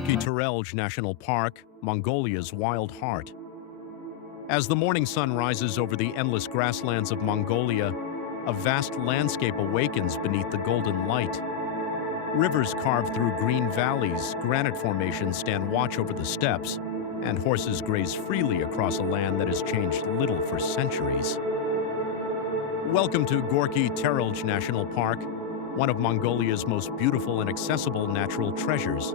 Gorkhi-Terelj National Park, Mongolia's wild heart. As the morning sun rises over the endless grasslands of Mongolia, a vast landscape awakens beneath the golden light. Rivers carve through green valleys, granite formations stand watch over the steppes, and horses graze freely across a land that has changed little for centuries. Welcome to Gorki-Terelj National Park, one of Mongolia's most beautiful and accessible natural treasures.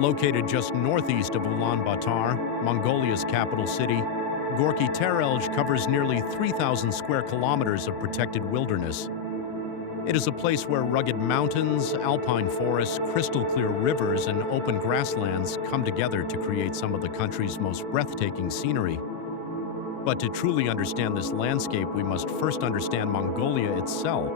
Located just northeast of Ulaanbaatar, Mongolia's capital city, Gorki-Terelj covers nearly 3,000 square kilometers of protected wilderness. It is a place where rugged mountains, alpine forests, crystal-clear rivers, and open grasslands come together to create some of the country's most breathtaking scenery. But to truly understand this landscape, we must first understand Mongolia itself.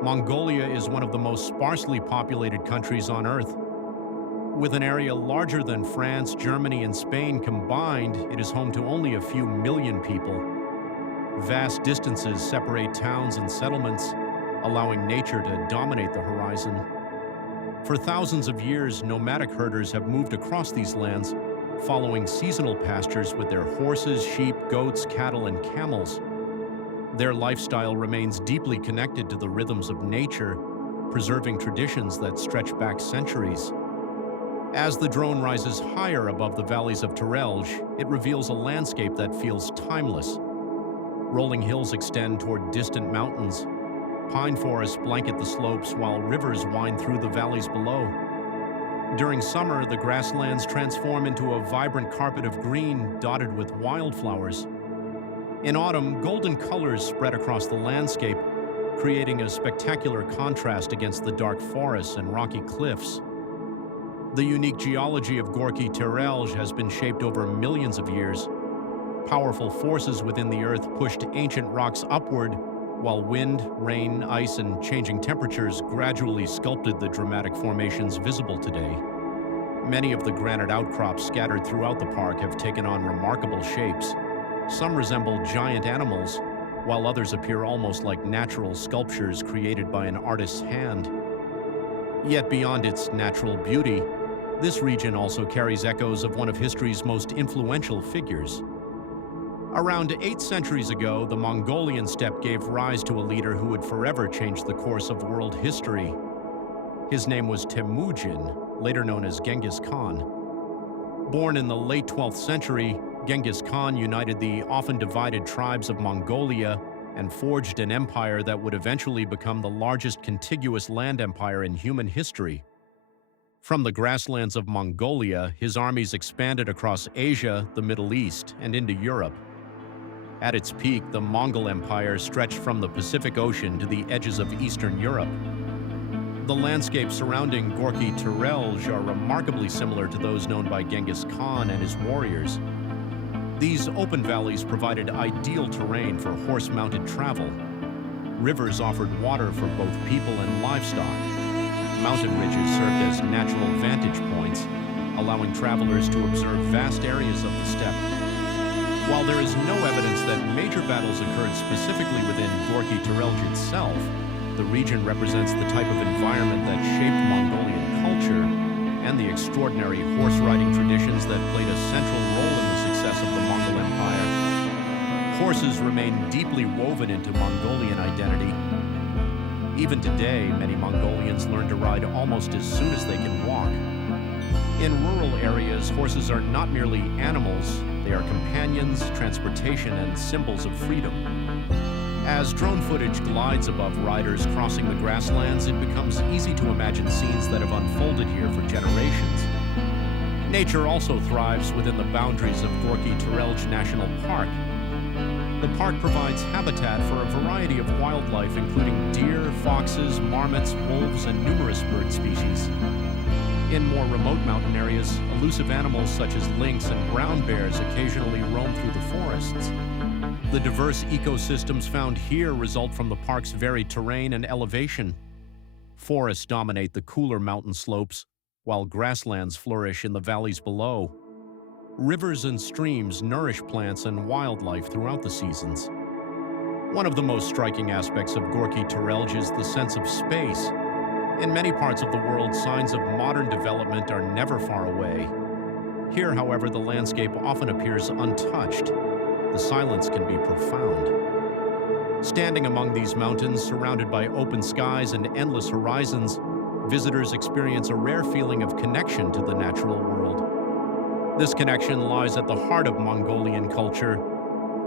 Mongolia is one of the most sparsely populated countries on Earth. With an area larger than France, Germany, and Spain combined, it is home to only a few million people. Vast distances separate towns and settlements, allowing nature to dominate the horizon. For thousands of years, nomadic herders have moved across these lands, following seasonal pastures with their horses, sheep, goats, cattle, and camels. Their lifestyle remains deeply connected to the rhythms of nature, preserving traditions that stretch back centuries. As the drone rises higher above the valleys of Terelj, it reveals a landscape that feels timeless. Rolling hills extend toward distant mountains. Pine forests blanket the slopes while rivers wind through the valleys below. During summer, the grasslands transform into a vibrant carpet of green dotted with wildflowers. In autumn, golden colors spread across the landscape, creating a spectacular contrast against the dark forests and rocky cliffs. The unique geology of Gorki-Terelj has been shaped over millions of years. Powerful forces within the earth pushed ancient rocks upward, while wind, rain, ice, and changing temperatures gradually sculpted the dramatic formations visible today. Many of the granite outcrops scattered throughout the park have taken on remarkable shapes. Some resemble giant animals, while others appear almost like natural sculptures created by an artist's hand. Yet beyond its natural beauty, this region also carries echoes of one of history's most influential figures. Around 8 centuries ago, the Mongolian steppe gave rise to a leader who would forever change the course of world history. His name was Temujin, later known as Chinggis Khan. Born in the late 12th century, Chinggis Khan united the often divided tribes of Mongolia and forged an empire that would eventually become the largest contiguous land empire in human history. From the grasslands of Mongolia, his armies expanded across Asia, the Middle East, and into Europe. At its peak, the Mongol Empire stretched from the Pacific Ocean to the edges of Eastern Europe. The landscapes surrounding Gorki-Terelj are remarkably similar to those known by Chinggis Khan and his warriors. These open valleys provided ideal terrain for horse-mounted travel. Rivers offered water for both people and livestock. Mountain ridges served as natural vantage points, allowing travelers to observe vast areas of the steppe. While there is no evidence that major battles occurred specifically within Gorki-Terelj itself, the region represents the type of environment that shaped Mongolian culture and the extraordinary horse-riding traditions that played a central role in the success of the Mongol Empire. Horses remain deeply woven into Mongolian identity. Even today, many Mongolians learn to ride almost as soon as they can walk. In rural areas, horses are not merely animals, they are companions, transportation, and symbols of freedom. As drone footage glides above riders crossing the grasslands, it becomes easy to imagine scenes that have unfolded here for generations. Nature also thrives within the boundaries of Gorki-Terelj National Park. The park provides habitat for a variety of wildlife, including deer, foxes, marmots, wolves, and numerous bird species. In more remote mountain areas, elusive animals such as lynx and brown bears occasionally roam through the forests. The diverse ecosystems found here result from the park's varied terrain and elevation. Forests dominate the cooler mountain slopes, while grasslands flourish in the valleys below. Rivers and streams nourish plants and wildlife throughout the seasons. One of the most striking aspects of Gorki-Terelj is the sense of space. In many parts of the world, signs of modern development are never far away. Here, however, the landscape often appears untouched. The silence can be profound. Standing among these mountains, surrounded by open skies and endless horizons, visitors experience a rare feeling of connection to the natural world. This connection lies at the heart of Mongolian culture.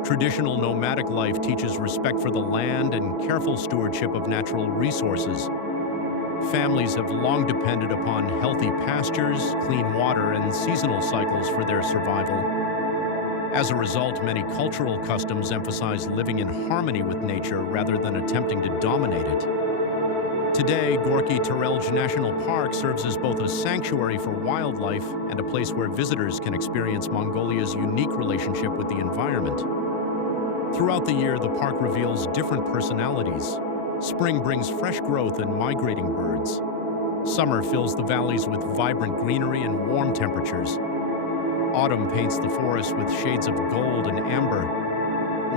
Traditional nomadic life teaches respect for the land and careful stewardship of natural resources. Families have long depended upon healthy pastures, clean water, and seasonal cycles for their survival. As a result, many cultural customs emphasize living in harmony with nature rather than attempting to dominate it. Today, Gorki-Terelj National Park serves as both a sanctuary for wildlife and a place where visitors can experience Mongolia's unique relationship with the environment. Throughout the year, the park reveals different personalities. Spring brings fresh growth and migrating birds. Summer fills the valleys with vibrant greenery and warm temperatures. Autumn paints the forest with shades of gold and amber.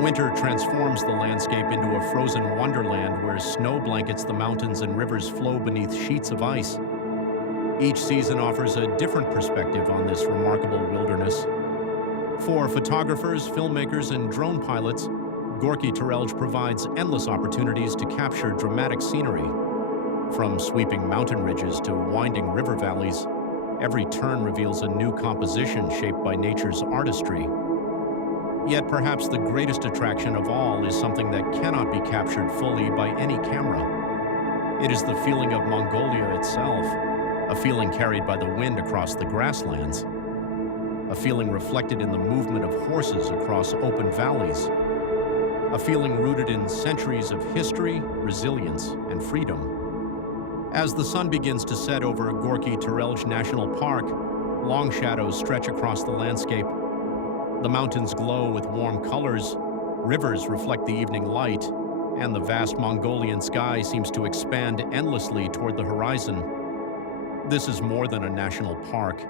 Winter transforms the landscape into a frozen wonderland where snow blankets the mountains and rivers flow beneath sheets of ice. Each season offers a different perspective on this remarkable wilderness. For photographers, filmmakers, and drone pilots, Gorki-Terelj provides endless opportunities to capture dramatic scenery. From sweeping mountain ridges to winding river valleys, every turn reveals a new composition shaped by nature's artistry. Yet perhaps the greatest attraction of all is something that cannot be captured fully by any camera. It is the feeling of Mongolia itself, a feeling carried by the wind across the grasslands, a feeling reflected in the movement of horses across open valleys, a feeling rooted in centuries of history, resilience, and freedom. As the sun begins to set over Gorki-Terelj National Park, long shadows stretch across the landscape. The mountains glow with warm colors, rivers reflect the evening light, and the vast Mongolian sky seems to expand endlessly toward the horizon. This is more than a national park.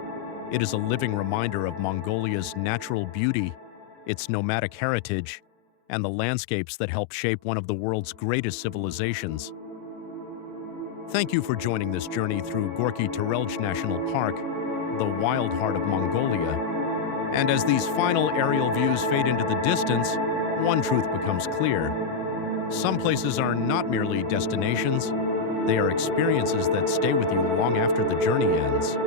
It is a living reminder of Mongolia's natural beauty, its nomadic heritage, and the landscapes that help shape one of the world's greatest civilizations. Thank you for joining this journey through Gorki-Terelj National Park, the wild heart of Mongolia. And as these final aerial views fade into the distance, one truth becomes clear. Some places are not merely destinations, They are experiences that stay with you long after the journey ends.